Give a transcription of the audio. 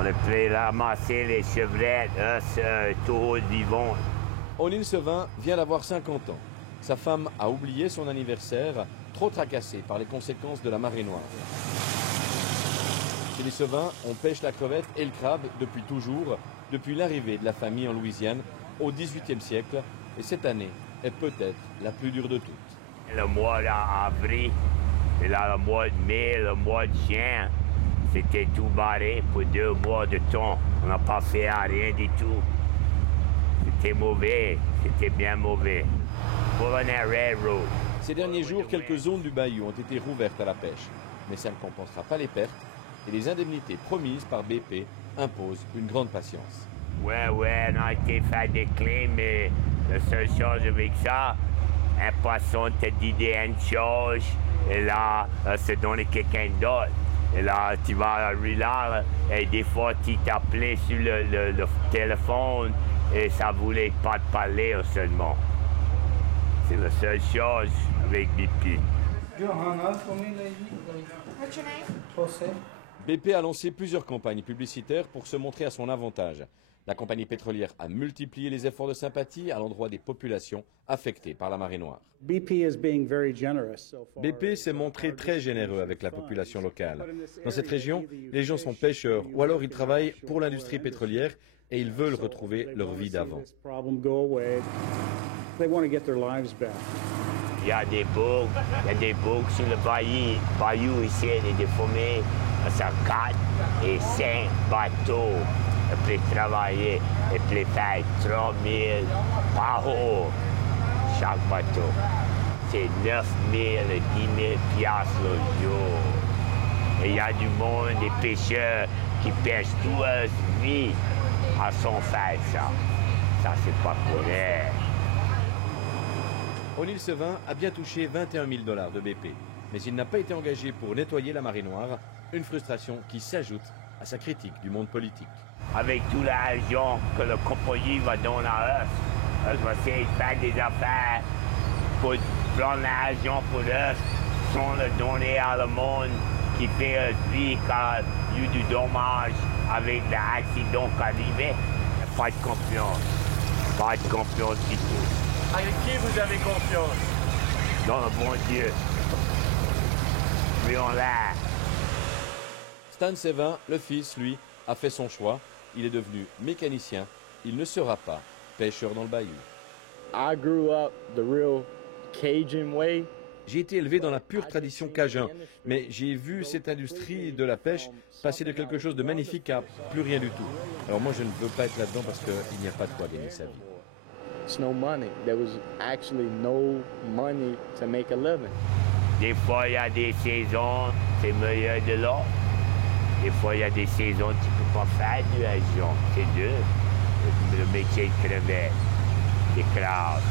On a pu ramasser les chevrettes, taureaux vivants. O'Neill Sevin vient d'avoir 50 ans. Sa femme a oublié son anniversaire, trop tracassée par les conséquences de la marée noire. Chez les Sevin, on pêche la crevette et le crabe depuis toujours, depuis l'arrivée de la famille en Louisiane au XVIIIe siècle. Et cette année est peut-être la plus dure de toutes. Le mois d'avril, et là, le mois de mai, le mois de juin, c'était tout barré pour 2 mois de temps. On n'a pas fait rien du tout. C'était mauvais, c'était bien mauvais. Railroad. Ces derniers jours, quelques zones du bayou ont été rouvertes à la pêche. Mais ça ne compensera pas les pertes et les indemnités promises par BP imposent une grande patience. Ouais, on a été fait des clés, mais la seule chose avec ça, un poisson te dit une chose, et là, c'est donner quelqu'un d'autre. Et là, tu vas là, et des fois, tu t'appelais sur le téléphone, et ça voulait pas te parler seulement. C'est la seule chose avec BP. What's your name? José. BP a lancé plusieurs campagnes publicitaires pour se montrer à son avantage. La compagnie pétrolière a multiplié les efforts de sympathie à l'endroit des populations affectées par la marée noire. BP s'est montré très généreux avec la population locale. Dans cette région, les gens sont pêcheurs ou alors ils travaillent pour l'industrie pétrolière et ils veulent retrouver leur vie d'avant. Il y a des boucs sur le bayou ici, des familles, ça 4 et 5 bateaux. Et puis travailler, et puis faire 3 000 par jour, chaque bateau. C'est 9 000 et 10 000 piastres le jour. Et il y a du monde, des pêcheurs qui pêchent toute leur vie à son fait ça. Ça, c'est pas correct. O'Neill Sevin a bien touché 21 000 $ de BP, mais il n'a pas été engagé pour nettoyer la marée noire, une frustration qui s'ajoute à sa critique du monde politique. Avec tout l'argent que la compagnie va donner à eux, je vais essayer de faire des affaires pour prendre l'argent pour eux, sans le donner à le monde qui fait vie quand il y a eu du dommage avec l'accident qui est arrivé. Pas de confiance. Pas de confiance du tout. Avec qui vous avez confiance? Dans le bon Dieu. Lui, on l'a. Stan Sevin, le fils, lui, a fait son choix. Il est devenu mécanicien. Il ne sera pas pêcheur dans le bayou. I grew up the real Cajun way. J'ai été élevé dans la pure tradition cajun, mais j'ai vu cette industrie de la pêche passer de quelque chose de magnifique à plus rien du tout. Alors moi, je ne veux pas être là-dedans parce qu'il n'y a pas de quoi gagner sa vie. It's no money. There was actually no money to make a living. Des fois, il y a des saisons, c'est meilleur de l'autre. Des fois, il y a des saisons, tu ne peux pas faire de l'argent. C'est dur. Le métier de crevette, des crabes.